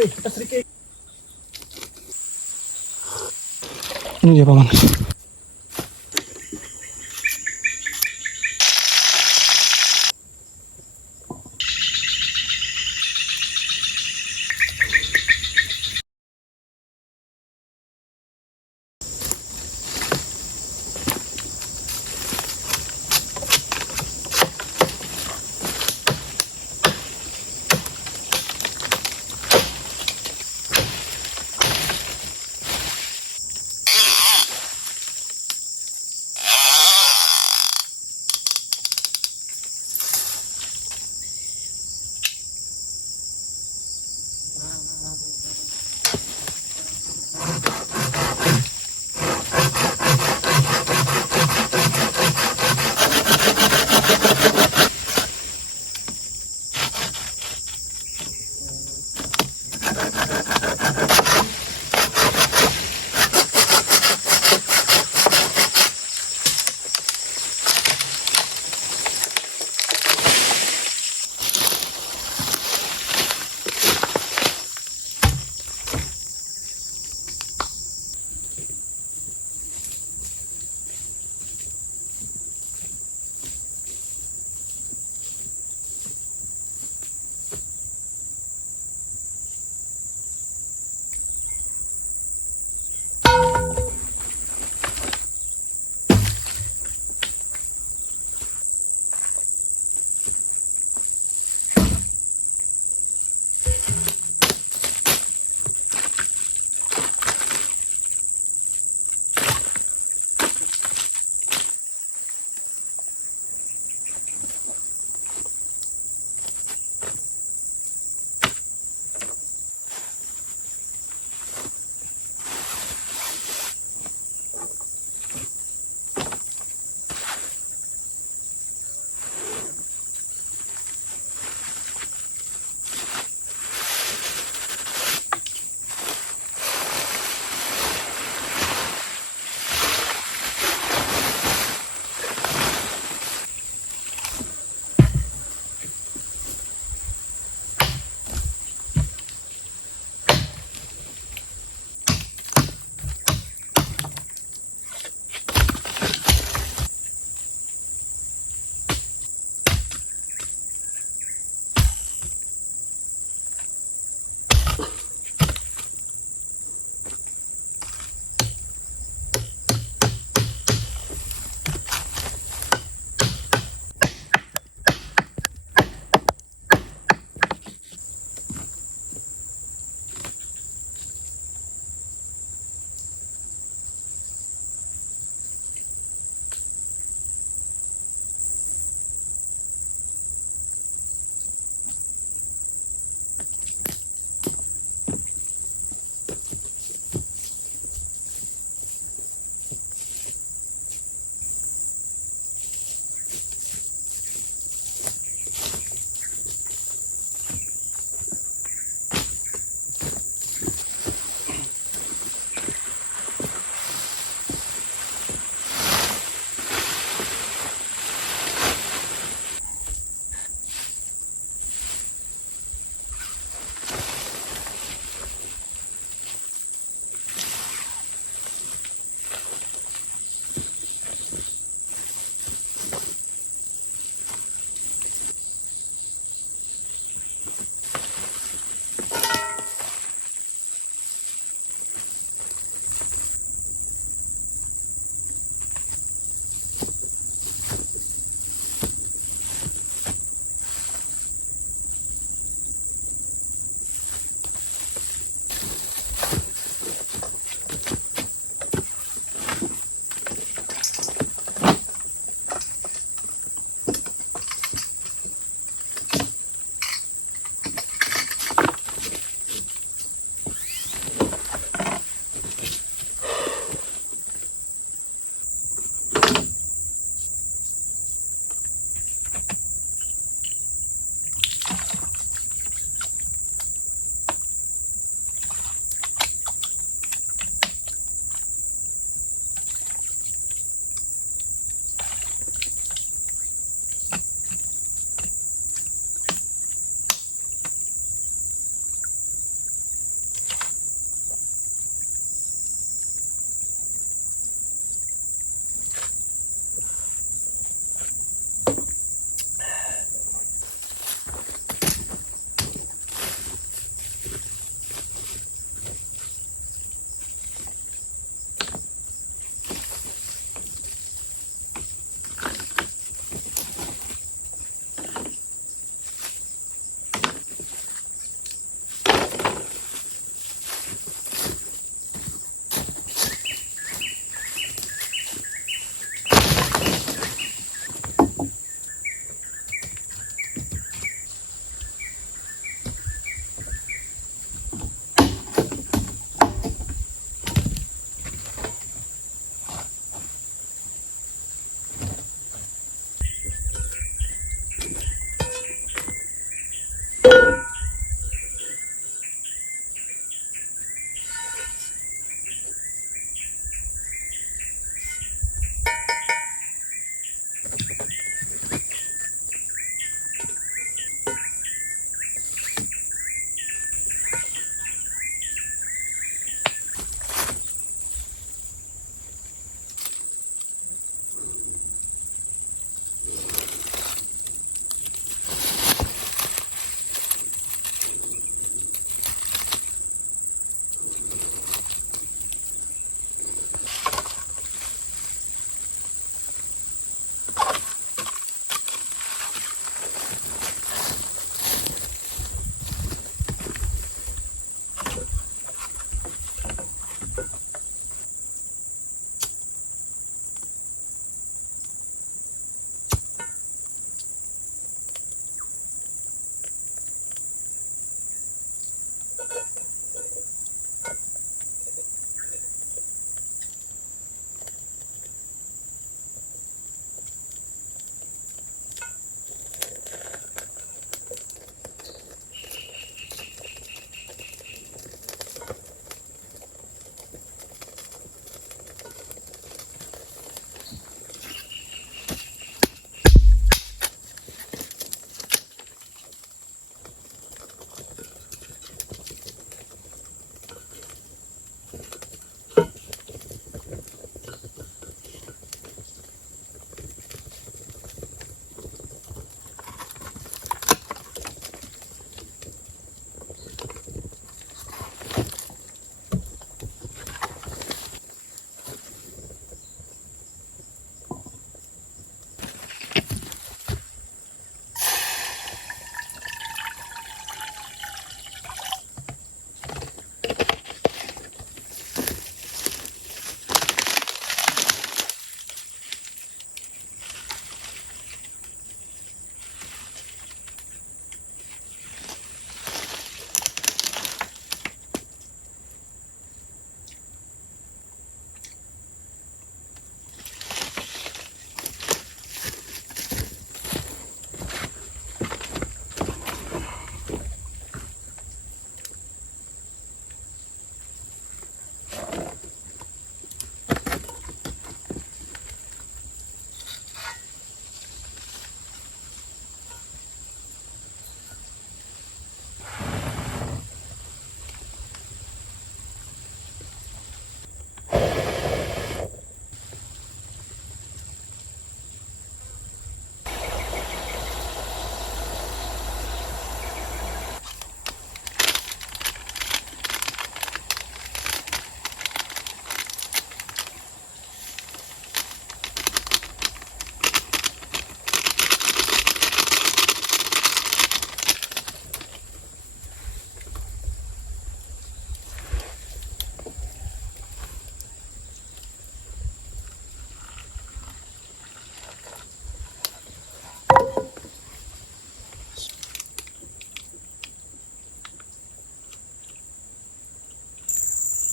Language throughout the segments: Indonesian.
Woi, kita sedikit. Ini dia paman.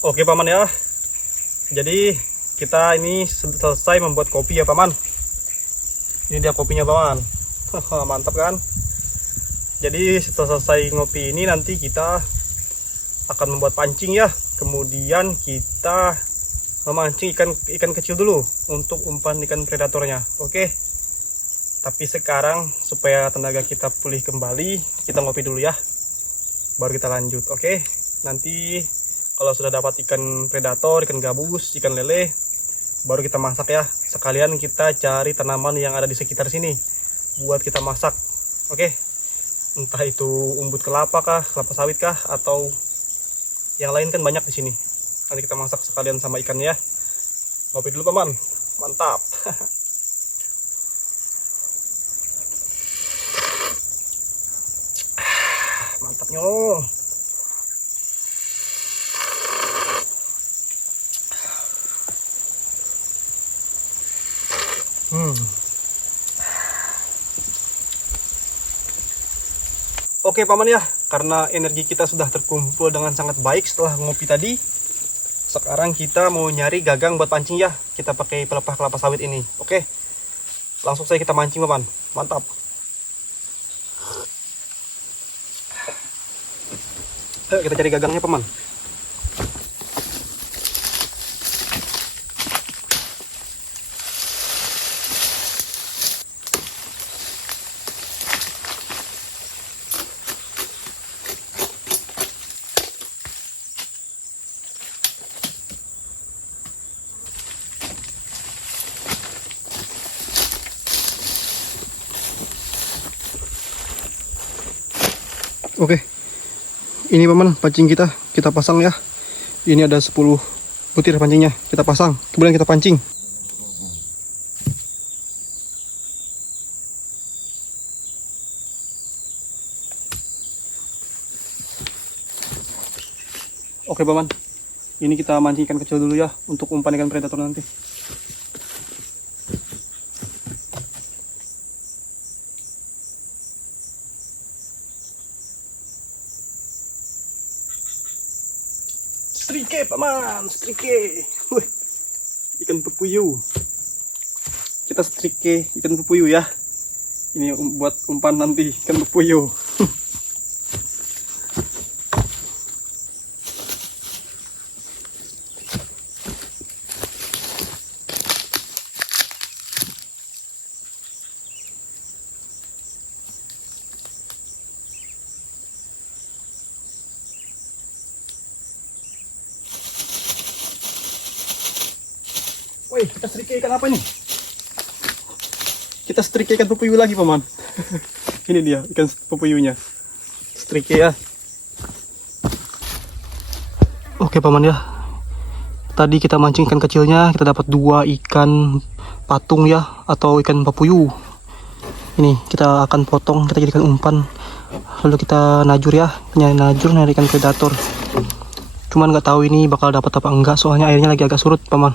Oke paman ya. Jadi kita ini selesai membuat kopi ya paman. Ini dia kopinya paman. Mantap kan? Jadi setelah selesai ngopi ini nanti kita akan membuat pancing ya. Kemudian kita memancing ikan kecil dulu untuk umpan ikan predatornya. Oke. Tapi sekarang supaya tenaga kita pulih kembali, kita ngopi dulu ya. Baru kita lanjut. Oke. Nanti kalau sudah dapat ikan predator, ikan gabus, ikan lele, baru kita masak ya. Sekalian kita cari tanaman yang ada di sekitar sini buat kita masak. Oke. Entah itu umbut kelapa kah, kelapa sawit kah, atau yang lain kan banyak di sini. Nanti kita masak sekalian sama ikannya ya. Ngopi dulu paman. Mantap. Mantapnya. Oke paman ya, karena energi kita sudah terkumpul dengan sangat baik setelah ngopi tadi. Sekarang kita mau nyari gagang buat pancing ya. Kita pakai pelepah kelapa sawit ini. Oke, langsung saja kita mancing paman. Mantap. Ayo kita cari gagangnya paman. Oke, ini paman pancing kita pasang ya. Ini ada 10 butir pancingnya, kita pasang, kemudian kita pancing. Oke paman, ini kita mancing ikan kecil dulu ya, untuk umpan ikan predator nanti. Strike paman, strike. Wih, ikan pepuyuh. Kita strike ikan pepuyuh ya. Ini buat umpan nanti ikan pepuyuh. Woi, kita strike ikan apa nih? Kita strike ikan pepuyuh lagi paman. Ini dia ikan pepuyuhnya. Strike ya. Oke paman ya. Tadi kita mancing ikan kecilnya, kita dapat 2 ikan patung ya, atau ikan pepuyuh. Ini kita akan potong, kita jadikan umpan. Lalu kita najur ya, najur nyari ikan predator. Cuman nggak tahu ini bakal dapat apa enggak, soalnya airnya lagi agak surut paman.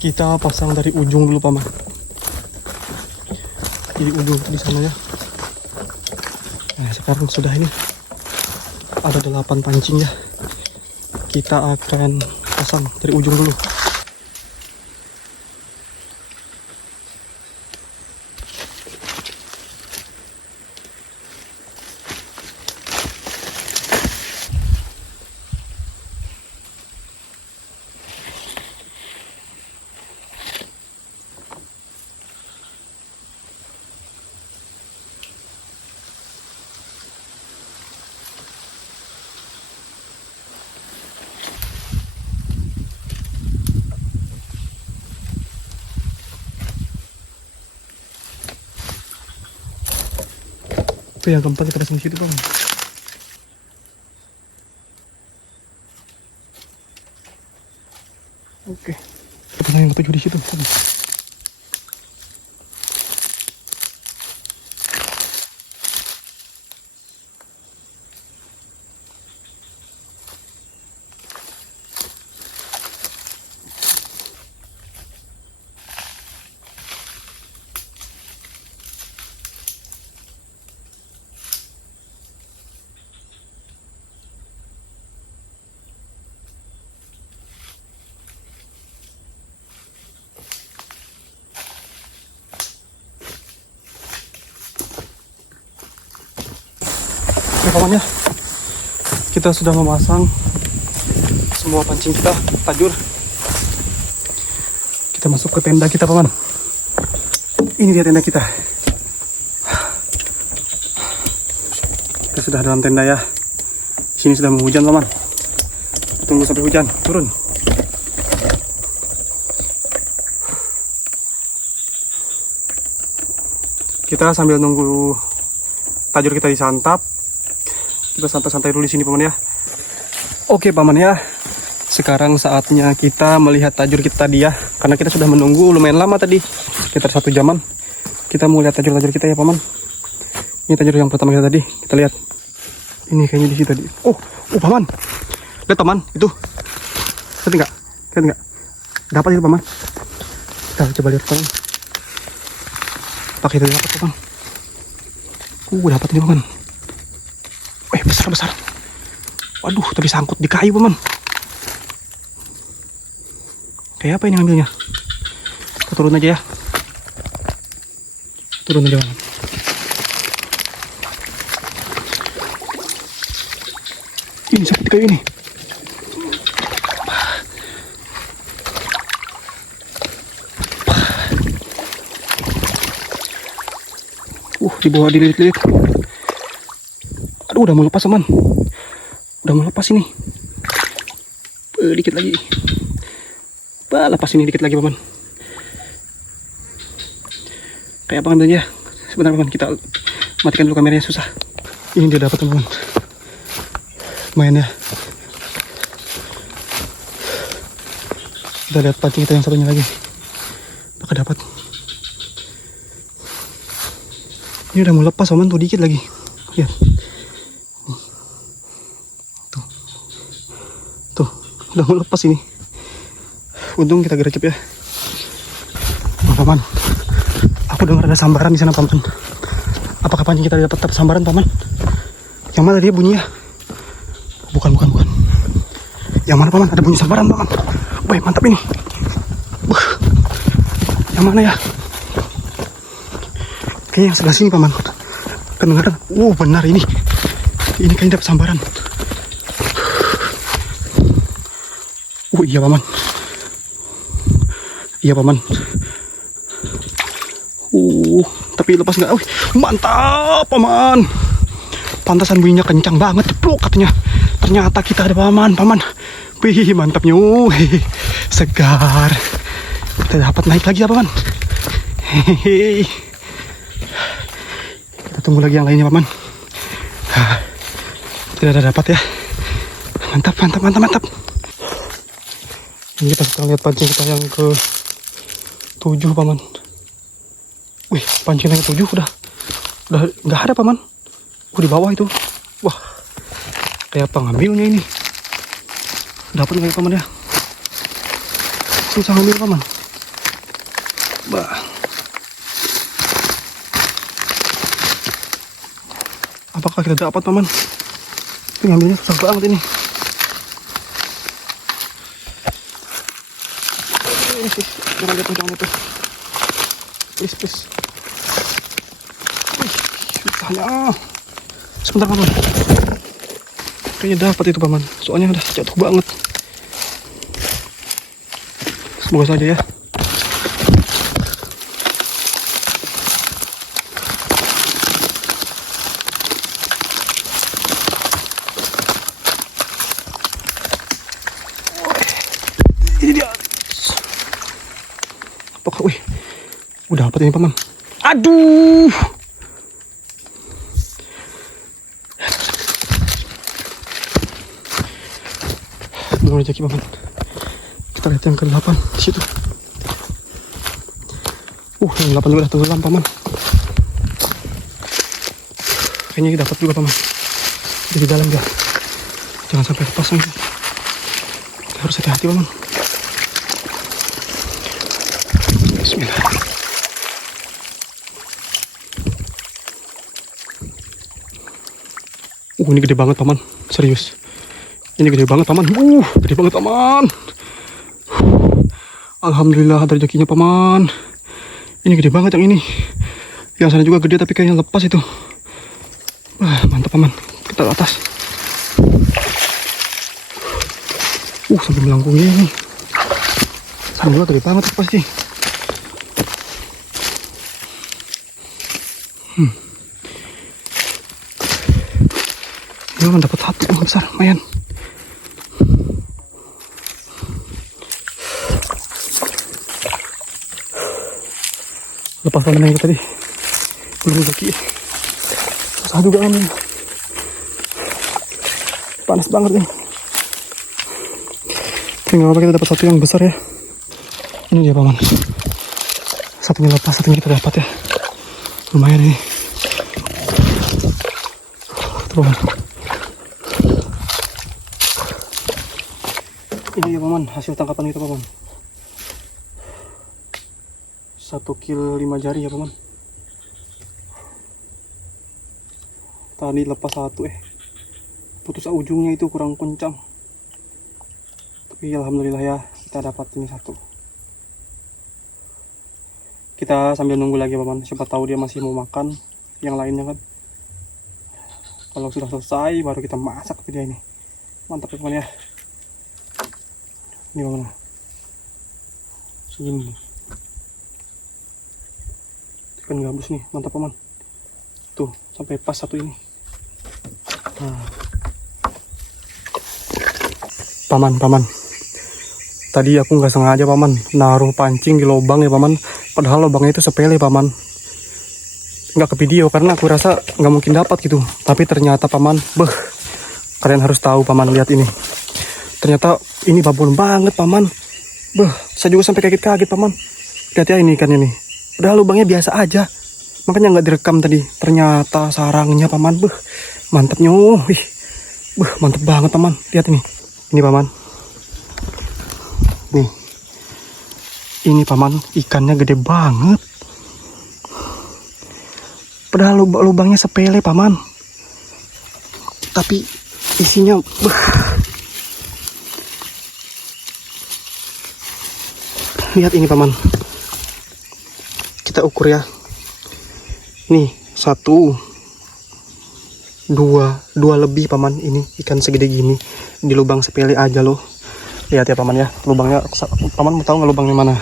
Kita pasang dari ujung dulu paman. Di ujung di sana ya. Nah sekarang sudah ini ada 8 pancing ya. Kita akan pasang dari ujung dulu. Oke, yang keempat kita pasang di situ, Bang. Oke, kita pasang yang ketujuh di situ, Bang. Oke, Paman ya, kita sudah memasang semua pancing kita, tajur. Kita masuk ke tenda kita, Paman. Ini dia tenda kita. Kita sudah dalam tenda ya. Sini sudah mau hujan, Paman. Tunggu sampai hujan turun. Kita sambil nunggu tajur kita disantap. Kita santai-santai dulu di sini, Paman ya. Oke, Paman ya. Sekarang saatnya kita melihat tajur kita tadi ya. Karena kita sudah menunggu lumayan lama tadi. Sekitar 1 jaman. Kita mau lihat tajur-tajur kita ya, Paman. Ini tajur yang pertama kita tadi. Kita lihat. Ini kayaknya di situ tadi. Oh, Paman. Lihat, Paman. Itu. Lihat enggak? Lihat enggak? Dapat itu, Paman. Kita coba lihat, Paman. Pakai itu dapat, Paman. Dapat ini, Paman. Besar. Waduh, tapi sangkut di kayu, Paman. Kayak apa ini ngambilnya? Kita turun aja ya. Turun aja, Paman. Ini sakit kayu ini. Di bawah dililit-lilit. Udah mau lepas, Paman. Udah mau lepas ini. Dikit lagi. Lepas ini dikit lagi, Paman. Kayak apa ngambilnya? Sebentar, Paman. Kita matikan dulu kameranya, susah. Ini dia dapat, teman-teman. Lumayan ya. Kita lihat pancing kita yang satunya lagi. Apakah dapat? Ini udah mau lepas, Paman. Tuh dikit lagi. Lihat. Udah mau lepas ini. Untung kita gercep ya. Paman, aku dengar ada sambaran di sana, Paman. Apakah pancing kita dapat sambaran, Paman? Yang mana dia bunyinya? Bukan. Yang mana, Paman? Ada bunyi sambaran, Paman. Wih, mantap ini. Yang mana ya? Kayaknya yang sebelah sini, Paman. Kedengaran. Benar ini. Ini kayaknya dapat sambaran. Iya, Paman. Iya, Paman. Tapi lepas nggak? Mantap, Paman. Pantasan bunyinya kencang banget, jeblok katanya. Ternyata kita ada, Paman. Wih, mantapnya. Segar. Kita dapat naik lagi ya, Paman. Hehehe. Kita tunggu lagi yang lainnya, Paman. Tidak ada dapat ya. Mantap. Ini kita sedang lihat pancing kita yang ke 7, Paman. Wih, pancing yang ke 7 udah nggak ada, Paman. Di bawah itu. Wah, kayak apa ngambilnya ini? Dapat nggak ya, Paman ya? Susah ngambil, Paman. Apakah kita dapat, Paman? Ini ngambilnya susah banget ini. Jangan jatuh, jangan jatuh. Please, please. Tahan ya. Sebentar paman. Kayaknya dapat itu paman. Soalnya udah jatuh banget. Semoga saja ya. Ini dia. Apakah, wih, udah dapat ini paman. Aduh. Belum rezeki paman. Kita lihat yang ke-8 di situ. Yang 8 udah tenggelam paman. Kayaknya dapat juga paman. Jadi dalam dia. Jangan sampai lepas lagi. Kita harus hati-hati paman. Bismillah. Ini gede banget paman. Serius. Ini gede banget paman. Gede banget paman. Alhamdulillah ada rezekinya paman. Ini gede banget yang ini. Yang sana juga gede tapi kayaknya lepas itu. Wah, mantap paman. Kita ke atas. Sampai melengkung ini. Sana juga gede banget pasti. Ini dapat satu yang besar, lumayan. Lepas paman yang tadi. Belum rezeki. Susah juga kan. Panas banget nih. Tinggal apa kita dapat satu yang besar ya. Ini dia paman. Satunya lepas, satunya kita dapat ya. Lumayan nih. Tuh paman. Ini ya paman, hasil tangkapan kita paman. 1 kilo 5 jari ya paman. Tadi lepas satu putus ujungnya itu kurang kencang. Tapi alhamdulillah ya kita dapat ini satu. Kita sambil nunggu lagi paman. Siapa tahu dia masih mau makan yang lainnya kan. Kalau sudah selesai baru kita masak dia ini. Mantap ya paman ya. Ini paman. Segini. Ikan gabus nih, mantap paman. Tuh, sampai pas satu ini. Paman. Tadi aku nggak sengaja paman naruh pancing di lubang ya paman. Padahal lubangnya itu sepele paman. Nggak ke video karena aku rasa nggak mungkin dapat gitu. Tapi ternyata paman, kalian harus tahu paman, lihat ini. Ternyata ini babon banget paman. Saya juga sampai kaget paman. Lihat ya ini ikannya nih. Udah lubangnya biasa aja. Makanya nggak direkam tadi. Ternyata sarangnya paman. Mantapnya. Mantap banget paman. Lihat ini. Ini paman. Nih. Ini paman. Ikannya gede banget. Padahal lubangnya sepele paman. Tapi isinya. Lihat ini paman. Kita ukur ya. Nih 1, 2 lebih paman. Ini ikan segede gini di lubang sepele aja loh. Lihat ya paman ya. Lubangnya paman mau tahu nggak lubangnya mana?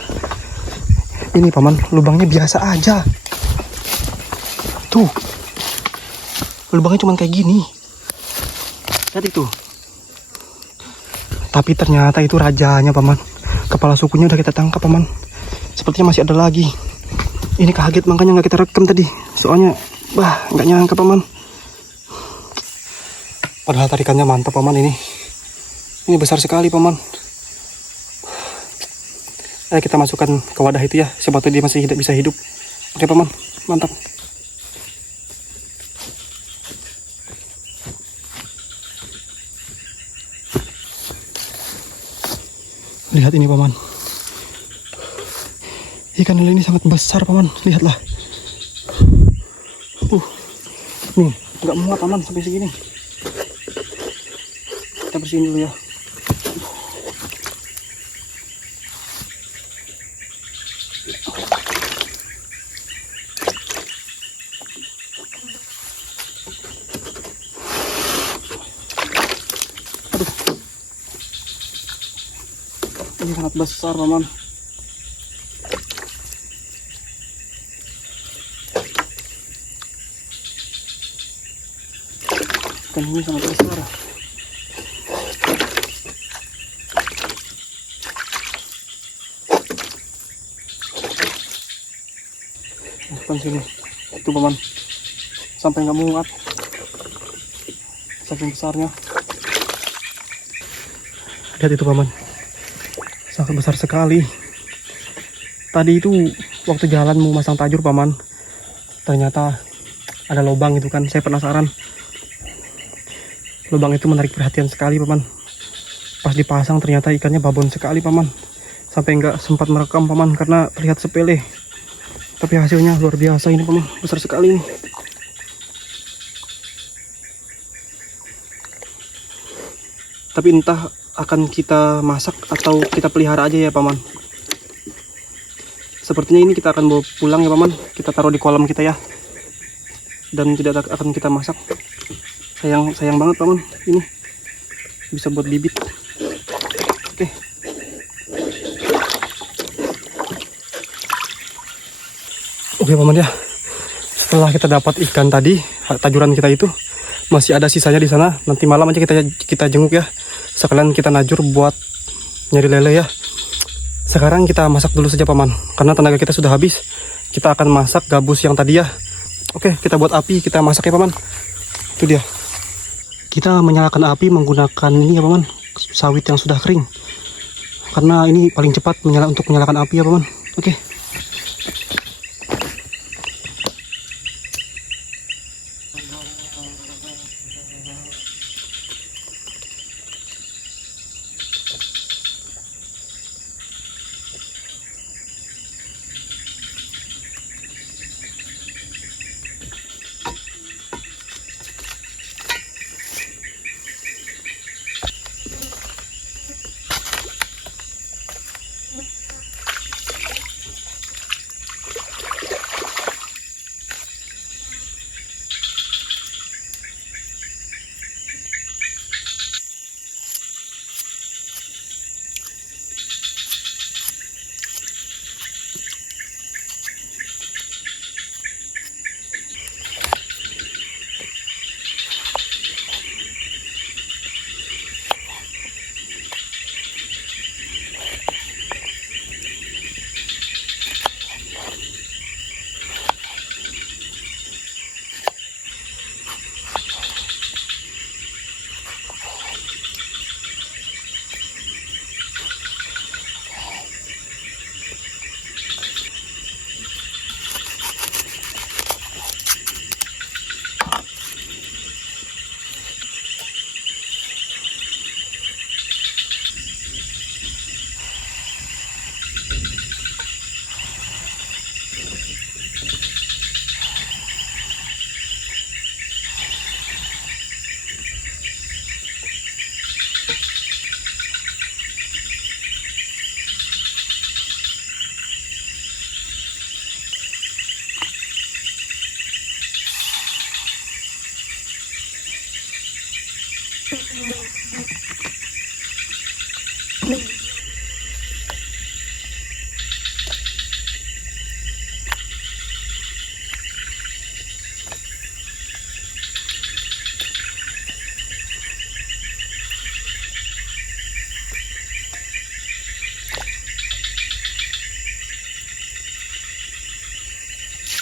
Ini paman lubangnya biasa aja. Tuh. Lubangnya cuma kayak gini. Lihat itu. Tapi ternyata itu rajanya paman. Kepala sukunya udah kita tangkap paman. Sepertinya masih ada lagi. Ini kaget makanya nggak kita rekam tadi. Soalnya nggak nyangka paman. Padahal tarikannya mantap paman ini. Ini besar sekali paman. Ayo kita masukkan ke wadah itu ya. Siapa tahu dia masih bisa hidup. Oke paman, mantap. Lihat ini paman. Ikan lele ini sangat besar paman, lihatlah. Nih, nggak muat paman sampai segini. Kita bersihin dulu ya. ini sangat besar paman. Ikan ini sangat besar. Bukan sini, itu paman, sampai nggak muat, saking besarnya. Lihat itu paman, sangat besar sekali. Tadi itu waktu jalan mau masang tajur paman, ternyata ada lubang itu kan. Saya penasaran, lubang itu menarik perhatian sekali paman. Pas dipasang ternyata ikannya babon sekali paman, sampai nggak sempat merekam paman karena terlihat sepele. Tapi hasilnya luar biasa ini paman, besar sekali ini. Tapi entah akan kita masak atau kita pelihara aja ya paman. Sepertinya ini kita akan bawa pulang ya paman. Kita taruh di kolam kita ya. Dan tidak akan kita masak. Sayang banget paman, ini bisa buat bibit. Oke. Oke paman ya, setelah kita dapat ikan tadi, tajuran kita itu masih ada sisanya di sana. Nanti malam aja kita jenguk ya. Sekalian kita najur buat nyari lele ya. Sekarang kita masak dulu saja paman, karena tenaga kita sudah habis. Kita akan masak gabus yang tadi ya. Oke, kita buat api, kita masak ya paman. Itu dia. Kita menyalakan api menggunakan ini ya paman, sawit yang sudah kering. Karena ini paling cepat untuk menyalakan api ya paman. Oke.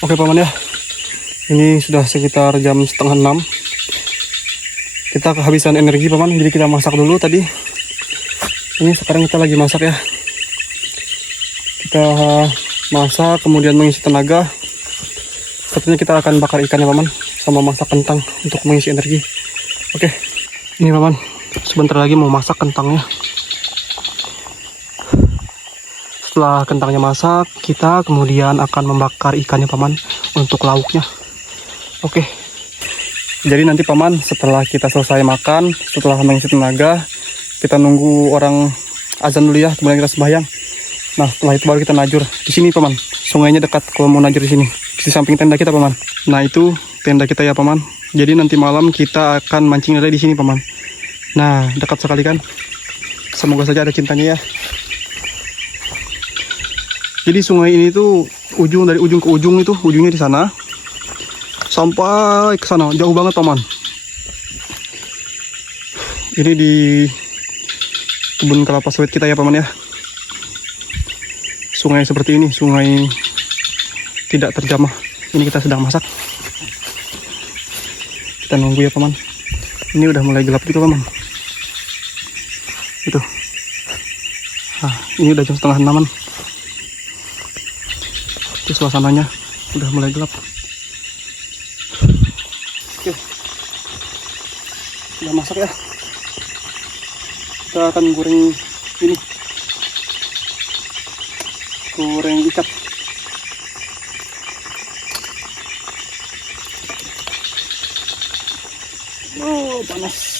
Oke paman ya, ini sudah sekitar jam 5:30. Kita kehabisan energi paman, jadi kita masak dulu tadi. Ini sekarang kita lagi masak ya. Kita masak kemudian mengisi tenaga. Sepertinya kita akan bakar ikan ya paman, sama masak kentang untuk mengisi energi. Oke, ini paman, sebentar lagi mau masak kentangnya. Setelah kentangnya masak, kita kemudian akan membakar ikannya paman untuk lauknya. Oke. Jadi nanti paman setelah kita selesai makan, setelah mengisi tenaga, kita nunggu orang azan dulu ya, kemudian kita sembahyang. Nah setelah itu baru kita najur di sini paman. Sungainya dekat kalau mau najur di sini, di samping tenda kita paman. Nah itu tenda kita ya paman. Jadi nanti malam kita akan mancing lele di sini paman. Nah dekat sekali kan. Semoga saja ada cintanya ya. Jadi sungai ini tuh dari ujung ke ujung itu, ujungnya di sana sampai ke sana, jauh banget paman. Ini di kebun kelapa sawit kita ya paman ya. Sungai seperti ini, sungai tidak terjamah. Ini kita sedang masak. Kita nunggu ya paman. Ini udah mulai gelap juga paman. Itu. Nah, ini udah jam 5:30. Itu suasananya udah mulai gelap. Oke, udah masak ya. Kita akan goreng ini, goreng ikat. Oh, panas.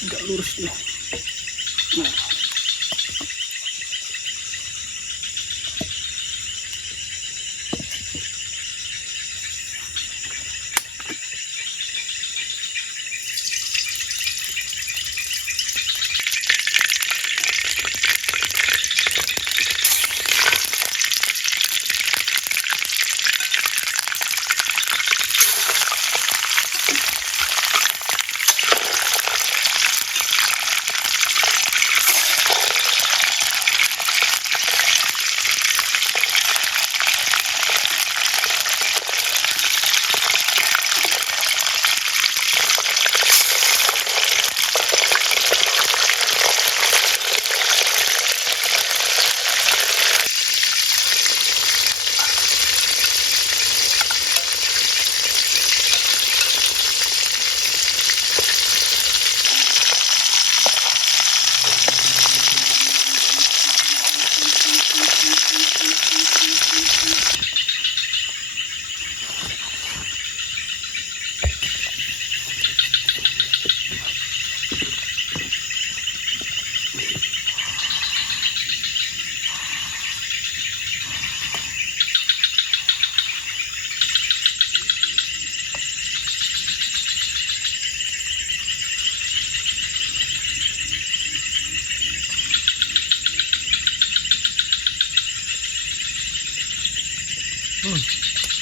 Agak lurus dulu. Nah.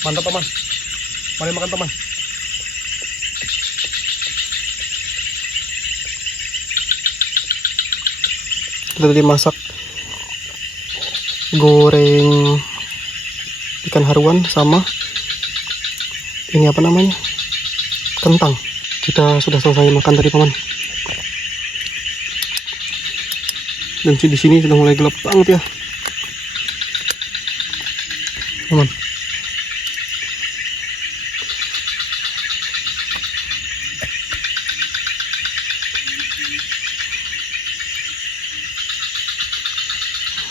Mantap paman. Mari makan paman. Kita tadi masak goreng ikan haruan sama ini apa namanya, kentang. Kita sudah selesai makan tadi paman. Dan di sini sudah mulai gelap banget ya paman.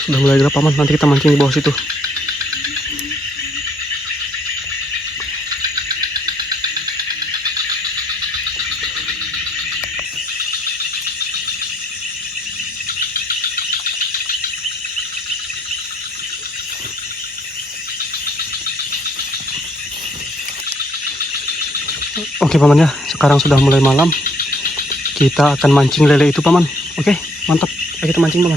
Sudah mulai gelap paman, nanti kita mancing di bawah situ. Oke paman ya, sekarang sudah mulai malam. Kita akan mancing lele itu paman. Oke, mantap. Ayo kita mancing paman.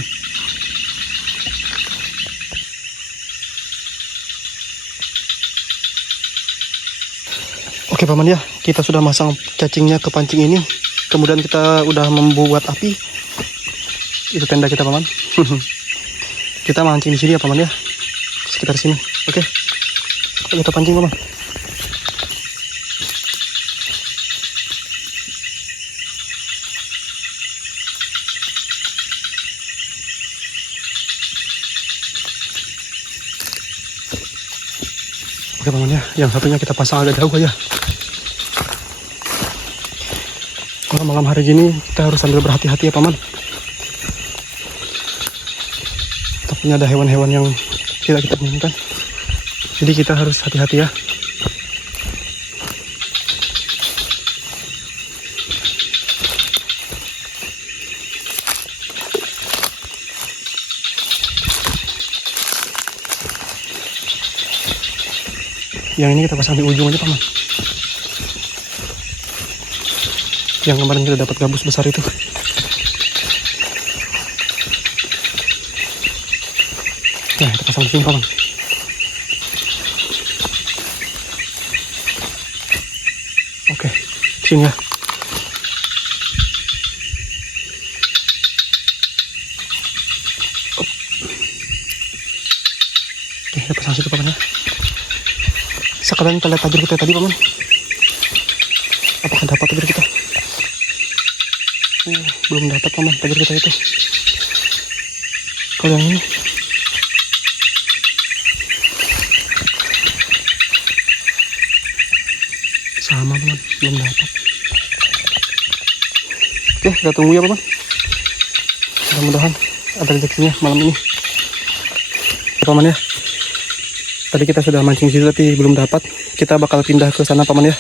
Oke paman ya, kita sudah masang cacingnya ke pancing ini. Kemudian kita udah membuat api. Itu tenda kita paman. Kita mancing di sini ya paman ya, sekitar sini. Oke, kita pancing paman. Oke paman ya, yang satunya kita pasang agak jauh aja. Kalau malam hari gini kita harus sambil berhati-hati ya paman. Takutnya ada hewan-hewan yang tidak kita inginkan. Jadi kita harus hati-hati ya. Yang ini kita pasang di ujung aja paman. Yang kemarin kita dapat gabus besar itu. Nah, kita pasang di sini paman. Oke, sini ya. Oke, kita pasang situ paman ya. Sekarang kita lihat tajur kita tadi paman. Apakah dapat tajur kita? Belum dapat paman tajur kita itu. Kalau yang ini sama paman, belum dapat. Oke, kita tunggu ya paman. Mudah-mudahan ada rezekinya malam ini. Paman ya. Tadi kita sudah mancing situ tapi belum dapat. Kita bakal pindah ke sana paman ya.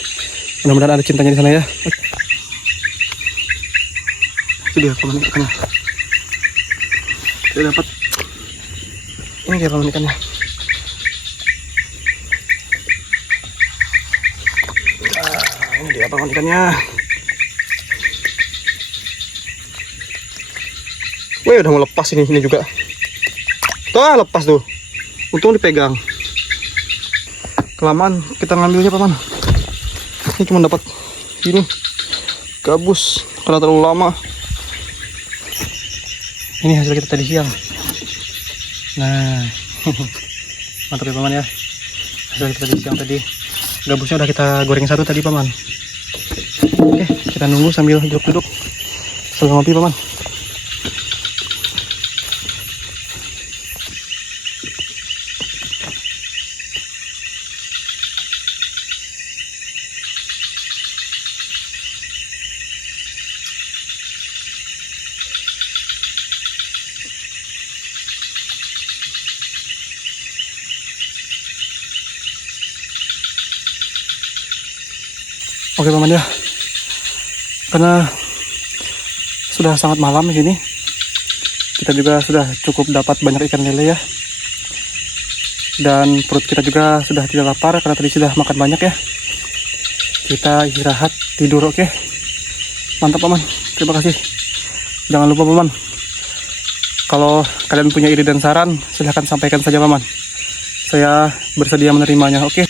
Mudah-mudahan ada cintanya di sana ya. Itu dia paman ikannya. Kita dapat. Ini dia paman ikannya. Ini dia paman ikannya. Wih, udah mau lepas ini juga. Tuh, lepas tuh. Untung dipegang. Kelamaan kita ngambilnya paman. Ini cuma dapat gini gabus karena terlalu lama. Ini hasil kita tadi siang. Nah, mantap ya paman ya. Hasil kita tadi siang tadi. Gabusnya udah kita goreng satu tadi paman. Oke, kita nunggu sambil duduk-duduk sambil ngopi paman. Oke paman ya, karena sudah sangat malam di sini, kita juga sudah cukup dapat banyak ikan lele ya, dan perut kita juga sudah tidak lapar karena tadi sudah makan banyak ya. Kita istirahat tidur, oke? Mantap paman, terima kasih. Jangan lupa paman, kalau kalian punya ide dan saran silahkan sampaikan saja paman. Saya bersedia menerimanya, oke?